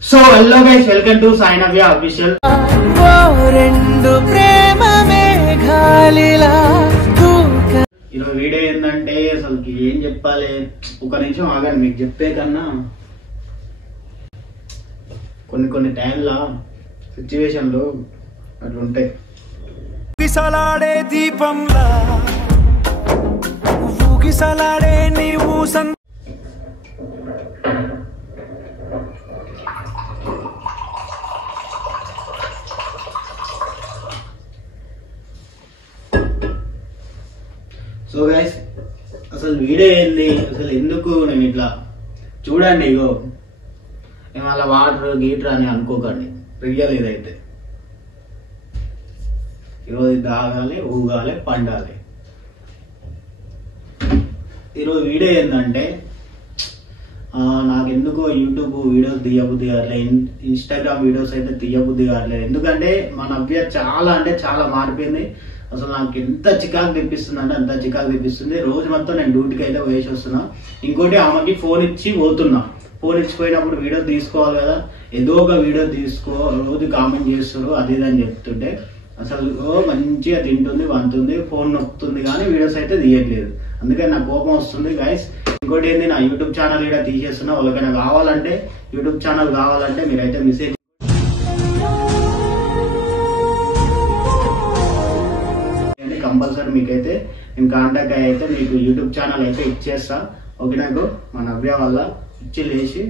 So hello guys, welcome to Sai Navya official. Video ఏంటంటే అసలు ఏం చెప్పాలి, ఒక నిమిషం ఆగండి. మీకు చెప్పే కన్నా కొన్ని టైంలో సిచ్యువేషన్లు అట్లా ఉంటాయి. ఊగిసలాడే దీపంలా ఊగిసలాడే నీవు సో గైస్, అసలు వీడియో ఏంది, అసలు ఎందుకు నేను ఇట్లా చూడండి. ఇగో మేము అలా వాటర్ గీటర్ అని అనుకోకండి, రియల్ ఇదైతే. ఈరోజు తాగాలి, ఊగాలి, పండాలి. ఈరోజు వీడియో ఏంటంటే నాకెందుకో యూట్యూబ్ వీడియోస్ తీయబుద్ధి కావట్లేదు, ఇన్స్టాగ్రామ్ వీడియోస్ అయితే తీయబుద్ధి కావట్లేదు. ఎందుకంటే మా నవ్య చాలా అంటే చాలా మారిపోయింది. అసలు నాకు ఎంత చికాకు తెప్పిస్తుంది అంటే అంత చికాకు తెప్పిస్తుంది. రోజు మొత్తం నేను డ్యూటీకి అయితే వేసి వస్తున్నా. ఇంకోటి ఆమెకి ఫోన్ ఇచ్చి పోతున్నా. ఫోన్ ఇచ్చిపోయినప్పుడు వీడియో తీసుకోవాలి కదా, ఏదో ఒక వీడియో తీసుకో, రోజు కామెంట్ చేస్తారు అది ఇది అని చెప్తుంటే అసలు మంచిగా తింటుంది, వంతుంది, ఫోన్ నొక్కుతుంది, కానీ వీడియోస్ అయితే తీయట్లేదు. అందుకని నాకు కోపం వస్తుంది గైస్. ఇంకోటి ఏంది, నా యూట్యూబ్ ఛానల్ కూడా తీసేస్తున్నా. వాళ్ళకైనా కావాలంటే యూట్యూబ్ ఛానల్ కావాలంటే మీరైతే మెసేజ్ కంపల్సరీ మీకైతే నేను కాంటాక్ట్ అయితే మీకు యూట్యూబ్ ఛానల్ అయితే ఇచ్చేస్తా. ఓకే, నాకు మా నవ్య వల్ల ఇచ్చి లేచి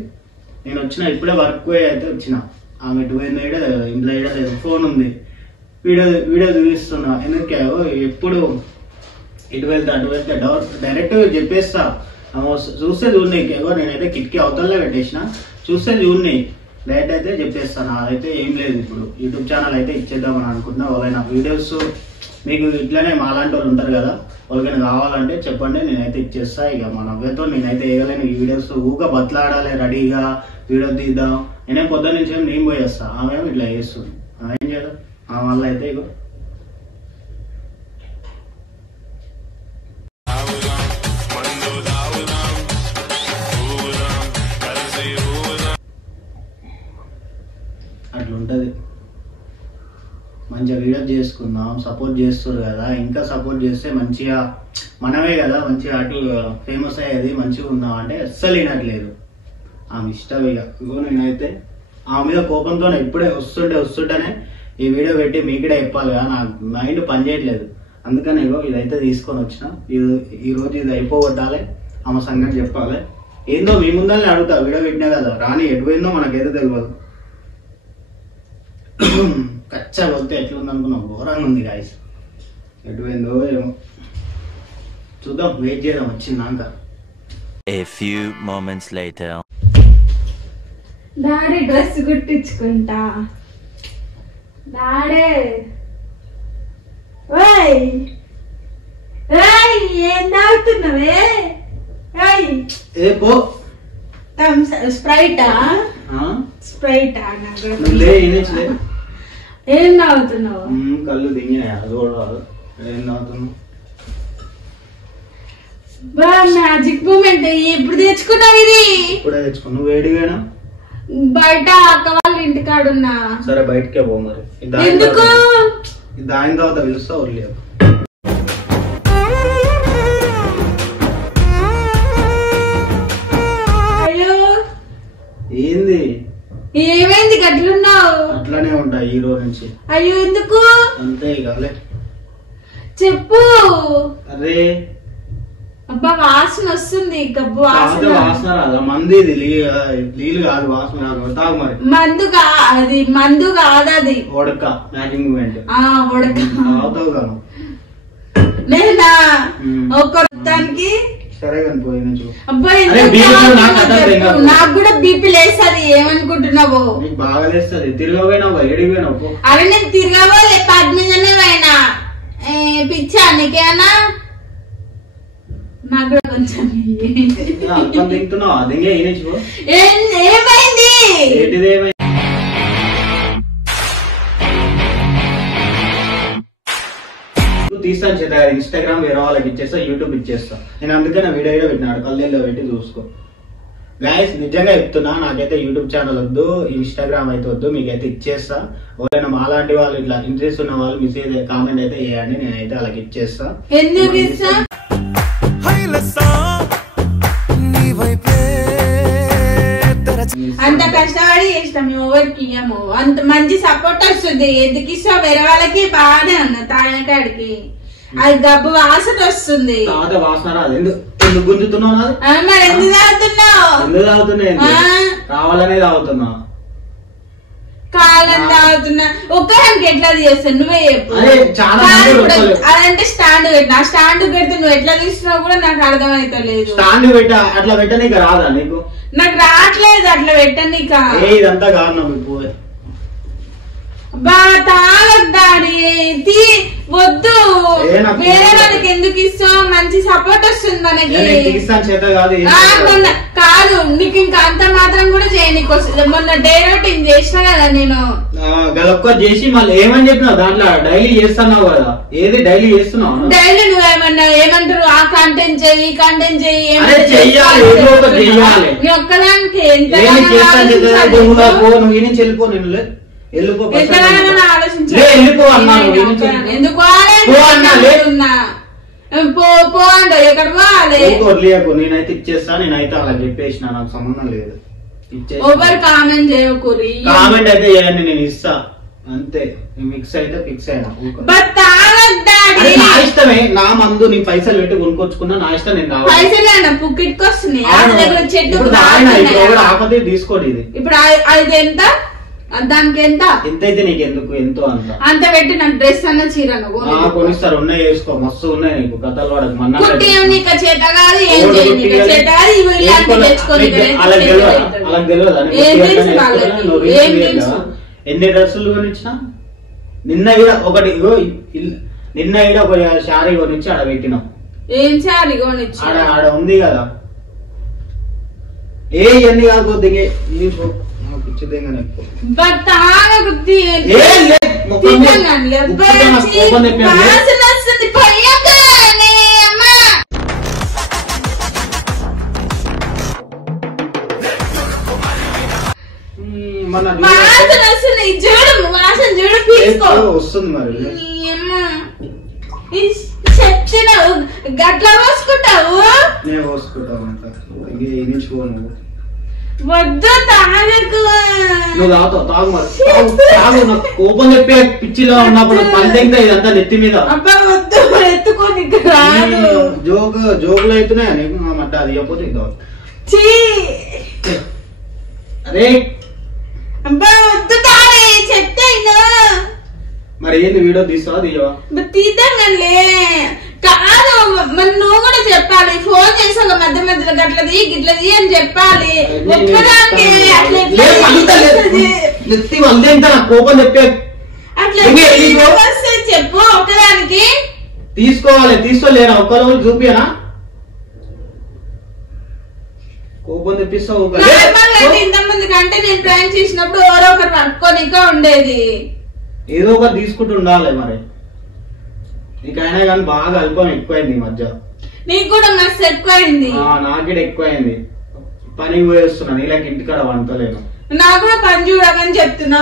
నేను వచ్చిన ఇప్పుడే వర్క్ అయితే వచ్చిన. ఆమె ఎటు పోయిందో ఇంట్లో లేదు, ఫోన్ ఉంది, వీడియో చూపిస్తున్నా. ఎందుకే ఎప్పుడు ఇటు వెళ్తే అటు వెళ్తే డైరెక్ట్ చెప్పేస్తా. చూస్తే చూడని ఏవో నేనైతే కిటికీ అవతలనే పెట్టేసిన, చూస్తే చూడని డైరెక్ట్ అయితే చెప్పేస్తాను. అదైతే ఏం లేదు. ఇప్పుడు యూట్యూబ్ ఛానల్ అయితే ఇచ్చేద్దామని అనుకుంటున్నా. వాళ్ళైనా వీడియోస్ మీకు ఇట్లనే మాలాంటి వాళ్ళు ఉంటారు కదా, వాళ్ళకైనా కావాలంటే చెప్పండి, నేనైతే ఇచ్చేస్తా. ఇక మా నవ్యతో నేనైతే వేయలేను ఈ వీడియోస్. ఊగా బతలాడాలి, రెడీగా వీడియో తీద్దాం. నేనే పొద్దున్న నుంచి నేను పోయేస్తా, ఆమె ఇట్లా చేస్తుంది. ఏం చేయడం ఆ వల్ల అయితే ఇగో అట్లుంటది. మంచిగా వీడియో చేసుకుందాం, సపోర్ట్ చేస్తారు కదా, ఇంకా సపోర్ట్ చేస్తే మంచిగా మనమే కదా మంచిగా అటు ఫేమస్ అయ్యేది, మంచిగా ఉందాం అంటే అస్సలు వినట్లేదు. ఆమె ఇష్టం. ఇగో నేనైతే ఆమె మీద కోపంతో ఇప్పుడే వస్తుంటేనే ఈ వీడియో పెట్టి మీకుడే చెప్పాలి కదా, నాకు మైండ్ పని చేయట్లేదు. అందుకని ఇగో ఇదైతే తీసుకొని వచ్చిన. ఈరోజు ఇది అయిపోగొట్టాలి, ఆమె సంగతి చెప్పాలి. ఏందో మీ ముందరనే అడుగుతా, వీడియో పెట్టినా కదా, రాని ఎటు పోయిందో మనకైతే తెలియదు. కచ్చా పోతే ఎట్లుంది అనుకున్నాం, ఘోరంగా ఉంది గాయస్. ఎటు పోయిందో ఏమో చూద్దాం, వెయిట్ చేద్దాం వచ్చిందాక. A few moments later. Daddy dress కుట్టించుకుంటా. డాడీ ఓయ్ ఓయ్ ఏం తాగుతున్నావే? ఓయ్ ఏ పో స్ప్రైటా? స్ప్రైటా? ఏం తాగుతున్నావు? కళ్ళు దింగినాయి, అది కూడా రాదు. ఏం తాగుతున్నావు? Magic moment. ఎప్పుడు తెచ్చుకున్నావు ఇది? ఇప్పుడే తెచ్చుకున్నావు. వేడిగానా? బయట అక్క వాళ్ళ ఇంటికాడున్నా. సరే బయటకే పో మరి. ఎందుకు? దాని తర్వాత పిలుస్తా, వదిలేదు. అయ్యో ఏంది? ఏమైంది గట్లున్నావు? అట్లానే ఉంటా ఈ రోజు నుంచి. అయ్యో ఎందుకు? అంతే కాలే, చెప్పు. అరే అబ్బా వాసన వస్తుంది. గబ్బు వాసన. వాసన రాదా? మంది నీళ్ళు కాదు, వాసన రాదు. తాగు మరి. అది మందు కాదు, అది ఉడక మ్యాజిక్ మూమెంట్. ఉడక అవుతావు కాను. నేనా ఒక్కదానికి? సరే కానీ పోయి నుంచి. అబ్బాయి నాకు కూడా బీపీ లేస్తుంది. ఏమనుకుంటున్నావు? నీకు బాగా లేస్తుంది. తిరగపోయినావు, ఎడిపోయినావు. అరే నేను తిరగబోలే, పది మీదనే పోయినా. పిచ్చా నీకేనా? నాకు కూడా కొంచెం తింటున్నావు. అది ఏమైంది? తీస్తాను చేద్దా, ఇన్స్టాగ్రామ్ వేరే వాళ్ళకి ఇచ్చేస్తా, యూట్యూబ్ ఇచ్చేస్తా. నేను అందుకనే వీడియో పెట్టినాడు, కళ్ళల్లో పెట్టి చూసుకో. గైస్ నిజంగా చెప్తున్నా, నాకైతే యూట్యూబ్ ఛానల్ వద్దు, ఇన్స్టాగ్రామ్ అయితే వద్దు, మీకైతే ఇచ్చేస్తా. ఎవరైనా మాలాంటి వాళ్ళు ఇట్లా ఇంట్రెస్ట్ ఉన్న వాళ్ళు మెసేజ్ కామెంట్ అయితే చేయండి, నేనైతే అలాగే ఇచ్చేస్తా. ఎందుకు ఇస్తా? అంత కష్టపడి చేస్తాం, ఎవరికి ఇయ్యము. అంత మంచి సపోర్ట్ వస్తుంది. ఎందుకు ఇస్తా? వేరే వాళ్ళకి బాగానే ఉన్నా తాయనకాడికి అది గబ్బు వాసన వస్తుంది. వాసన రాదు, ఎందుకు గుంజుతున్నావు? మరి ఎందుకు తాగుతున్నావు? ఎందుకు తాగుతున్నాయి? రావాలనే తాగుతున్నా. కాలం తాగుతున్నా. ఒక్కదానికి ఎట్లా చేస్తాను నువ్వే చెప్పు. అదంటే స్టాండ్ పెట్టిన, ఆ స్టాండ్ పెడితే నువ్వు ఎట్లా తీస్తున్నావు కూడా నాకు అర్థమైతలేదు. స్టాండ్ పెట్ట అట్లా పెట్టనీక రాదా నీకు? నాకు రావట్లేదు అట్లా పెట్టనీక. ఇదంతా కారణం ఇప్పుడు. తాగద్దాడి వద్దు. వేరే వాళ్ళకి ఎందుకు ఇస్తావు? మంచి సపోర్ట్ వస్తుంది మనకి. కాదు నీకు ఇంకా అంత మాత్రం కూడా చేయనీకి వస్తుంది. మొన్న డే రొటీన్ చేసినా కదా నేను. గలొక్క చేసి మళ్ళీ ఏమని చెప్పినావు? దాంట్లో డైలీ చేస్తున్నావు కదా, ఏది డైలీ చేస్తున్నావు? డైలీ నువ్వేమన్నా ఏమంటారు? ఆ కంటెంట్ చెయ్యి, ఈ కంటెంట్ చెయ్యి, నీ ఒక్కదానికి ఎంత నువ్వు ఈ నుంచి వెళ్ళిపో. నేను వెళ్ళిపో ఎక్కడ పోవాలి? నేనైతే ఇచ్చేస్తా. నేనైతే అలా చెప్పేసిన, నాకు సంబంధం లేదు. Over comment చేయకూరి. కామెంట్ అయితే చేయండి, నేను ఇస్తా అంతే. మిక్స్ అయితే ఫిక్స్ అయినా. నా ఇష్టమే, నా మందు నీ పైసలు పెట్టి కొనుక్కొచ్చుకున్నా నా ఇష్టం. నేను పైసలు పుక్కిట్కి వస్తున్నాయి. ఆపదే తీసుకోండి. ఇది ఇప్పుడు అది ఎంత? దానికి ఎంత? ఎంతైతే నీకు ఎందుకు? ఎంతో అంత పెట్టి నాకు డ్రెస్ అన్న చీర కొనిస్తారు. ఉన్నాయి వేసుకో, మస్తు ఉన్నాయి నీకు. కథలు వాడకు. చేత కాదు, ఏం చేత ఎన్ని డ్రెస్సులు కొనిచ్చినా? నిన్న కూడా ఒకటి, నిన్న కూడా ఒక శారీ కొనిచ్చి ఆడ పెట్టినాం. ఏం శారీ కొనిచ్చి? ఆడ ఉంది కదా. ఎన్ని కాకపోతే వస్తుంది మరి. చెప్తున్నా గట్లా పోసుకుంటావు. నేను పోసుకుంటావు నువ్వు. వద్దు తాగకు. నువ్వు తాగుతావు, తాగు మరి. తాగు. నాకు కోపం చెప్పే పిచ్చిలో ఉన్నప్పుడు పంచంగా ఇదంతా నెత్తి మీద. వద్దు, ఎత్తుకోని జోకులు అవుతున్నాయా నీకు? మట్ట అది చెప్పపోతే అరే అబ్బా వద్దు తాగే చెప్తే. మరి ఏంది వీడియో తీస్తావా తీయవా? తీద్దాంలే. కాదు మరి నువ్వు కూడా చెప్పాలి. ఫోన్ చేసాక మధ్య మధ్యలో గట్లది గిట్లది అని చెప్పాలి. కోపం చెప్పే అట్లా చెప్పు. ఒక్కదానికి తీసుకోవాలి. తీసుకోలేరా? ఒక్క రోజు చూపియనా? కోపం తెప్పిస్తావు. ఇంతమంది కంటే నేను ట్రైన్ చేసినప్పుడు ఎవరో ఒకరు పట్టుకోనిక ఉండేది. ఏదో ఒకటి తీసుకుంటూ ఉండాలి మరి. నీకైనా కానీ బాగా అల్పం ఎక్కువైంది ఈ మధ్య. నీకు కూడా మస్తు ఎక్కువైంది. నాకు ఎక్కువైంది. పని పోయేస్తున్నాను, ఇలా ఇంటికాడ వంటలేను. నాకు కూడా పని చూడమని చెప్తున్నా.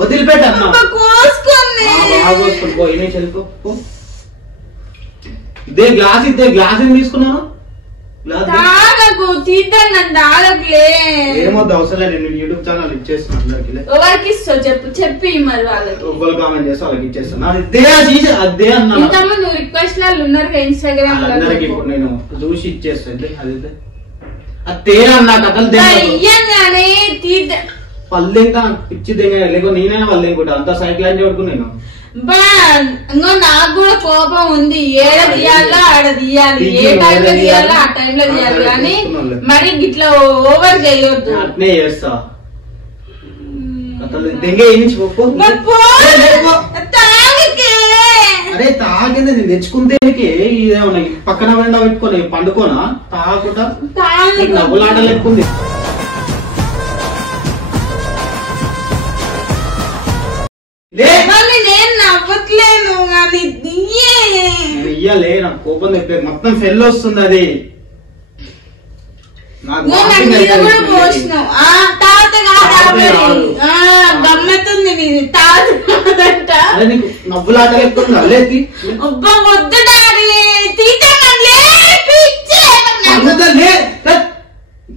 వదిలిపెట్టా ఇదే గ్లాస్ తీసుకున్నాను. ఏమొద్దు అవసరం లేదు. నేను యూట్యూబ్ ఛానల్ ఇచ్చేస్తాను. ఎవరికి ఇస్తావు చెప్పు, చెప్పి మరి వాళ్ళకి. ఒక్కరు కామెంట్ చేస్తే వాళ్ళకి ఇచ్చేస్తాను. అదే అన్నా. ఇంతమంది రిక్వెస్ట్ వాళ్ళు ఉన్నారు ఇన్స్టాగ్రామ్. అందరికి ఇప్పుడు నేను చూసి ఇచ్చేస్తాను. అదైతే అది తేడా అన్నా కథలు పల్లె ఇంకా పిచ్చి దిగా లేక నేనైనా వాళ్ళు ఇంకోటి అంత సైకిల్ అని చూడుకు నేను. నాకు కూడా కోపం ఉంది. ఏడ తీయాలో ఆడ తీయాలి, ఏ టైంలో తీయాలో ఆ టైంలో తీయాలి. కానీ మరి ఇట్లా ఓవర్ చేయొద్దు. అట్నే చేస్తా. అరే తాగింది నేను తెచ్చుకుంటే ఇదేమన్నా పక్కన వెండ పెట్టుకొని పండుకోనా? తాగుతా నవ్వులాటలు ఎక్కుంది. నేను నవ్వట్లేను. రియలే నాకు కోపం తెప్పే మొత్తం ఫెల్ వస్తుంది అది నాకు గమ్మతుంది నీకు నవ్వులాట చెప్తుంది అల్లేది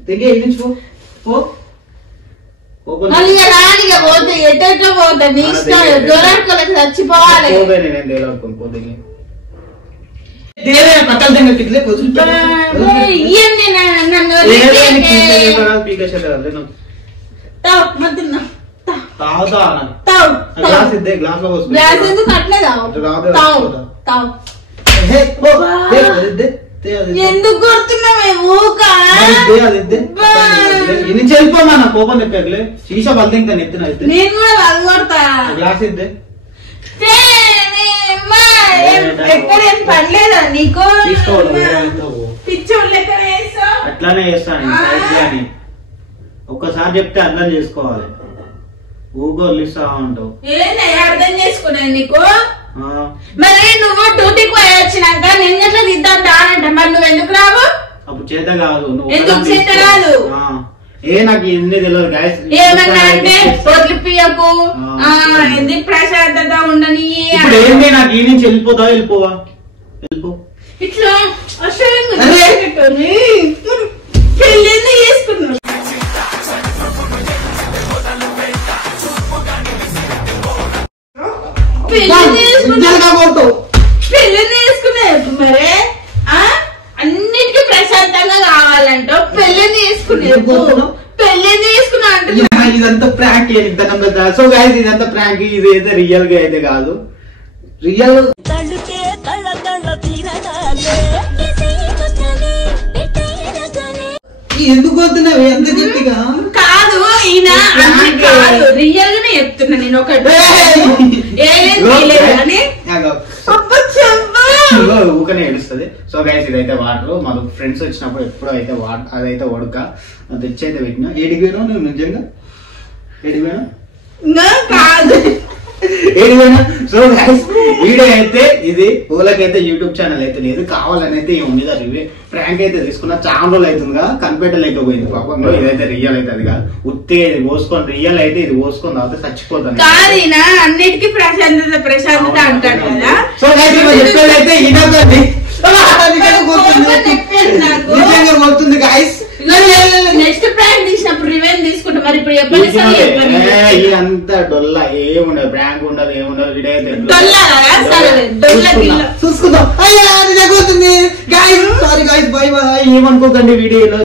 తెగే పోతే ఎటో పోతా నీ ఇష్టం దొరకలేదు చచ్చిపోవాలి గ్లాస్ ఎందుకు అట్లేదా ఎందుకు కొడుతున్నావే ఊకా వెళ్ళిపోమా కోపం తెప్పలే శీషా బల్ ఇంకా నెత్తిన నేను కూడా వాళ్ళు కొడతా గ్లాస్ ఇద్దే ఎక్కడేం పడలేదా నీకు అట్లానే చేస్తాను ఒక్కసారి చెప్తే అర్థం చేసుకోవాలి ఊగోళ్ళు ఇస్తా ఉంటావు అర్థం చేసుకున్నాను నీకు మరి నువ్వు డ్యూటీకి పోయి వచ్చినాక నేను ఎట్లా దిద్దాం రానంట మరి నువ్వు ఎందుకు రావు అప్పుడు చేత కాదు ఎందుకు చేత కాదు నాకు ఎన్ని తెలియదు గ్యాస్ ఏమన్నా అంటే పొర్లు పియకు ఎందుకు ప్రశాంతత ఉండని ఇప్పుడు ఏంటి నాకు ఈ నుంచి వెళ్ళిపోతావా వెళ్ళిపోవా వెళ్ళిపో ఇట్లా పెళ్ళి చేసుకున్నావు పెళ్లి చేసుకునే మరే అన్నిటికీ ప్రశాంతంగా కావాలంట పెళ్లి చేసుకునే పెళ్లి చేసుకున్నా అంటే ఇదంతా ప్రాంక్ సో గైస్ ఇదంతా ప్రాంక్ ఇది అయితే రియల్ గా అయితే కాదు రియల్ ఎందుకు వస్తున్నావు ఎంత గట్టిగా కాదు ఈయన రియల్ గానే చెప్తున్నా నేను ఒకటి ఊకనే ఏడుస్తుంది సో గైస్ ఇదైతే వాటర్ మా ఫ్రెండ్స్ వచ్చినప్పుడు ఎప్పుడు అయితే అదైతే ఉడక తెచ్చి అయితే పెట్టినా ఏడిపోయినా నువ్వు నిజంగా ఏడిపోయినా కాదు ఏడిపోయినా సో గైస్ వీడియో అయితే ఇది ఊళ్ళకైతే యూట్యూబ్ ఛానల్ అయితే లేదు కావాలని అయితే ఏముంది రివ్యూ ప్రాంక్ అయితే తీసుకున్నా చాలా రోజులు అవుతుందిగా కనిపెట్టలేకపోయింది పాపంలో ఇదైతే రియల్ అయితే అది కాదు ఉత్తిగా ఇది పోసుకొని రియల్ అయితే ఇది పోసుకొని తర్వాత చచ్చిపోతాను అన్నిటికీ ప్రశాంతత అంటాడు కదా సో చెప్పేదైతే ఇదొకటి నిజంగా పోతుంది గైస్ నెక్స్ట్ ప్రాంక్ తీసినప్పుడు రివెంజ్ తీసుకుంటా మరి ఇప్పుడు చెప్పండి ఇదంతా డొల్లా ఏముండదు ప్రాంక్ ఉండదు ఏముండదు వీడైతే చూసుకుందాం సారీ గైస్ బై బై ఏమనుకోకండి వీడియోలో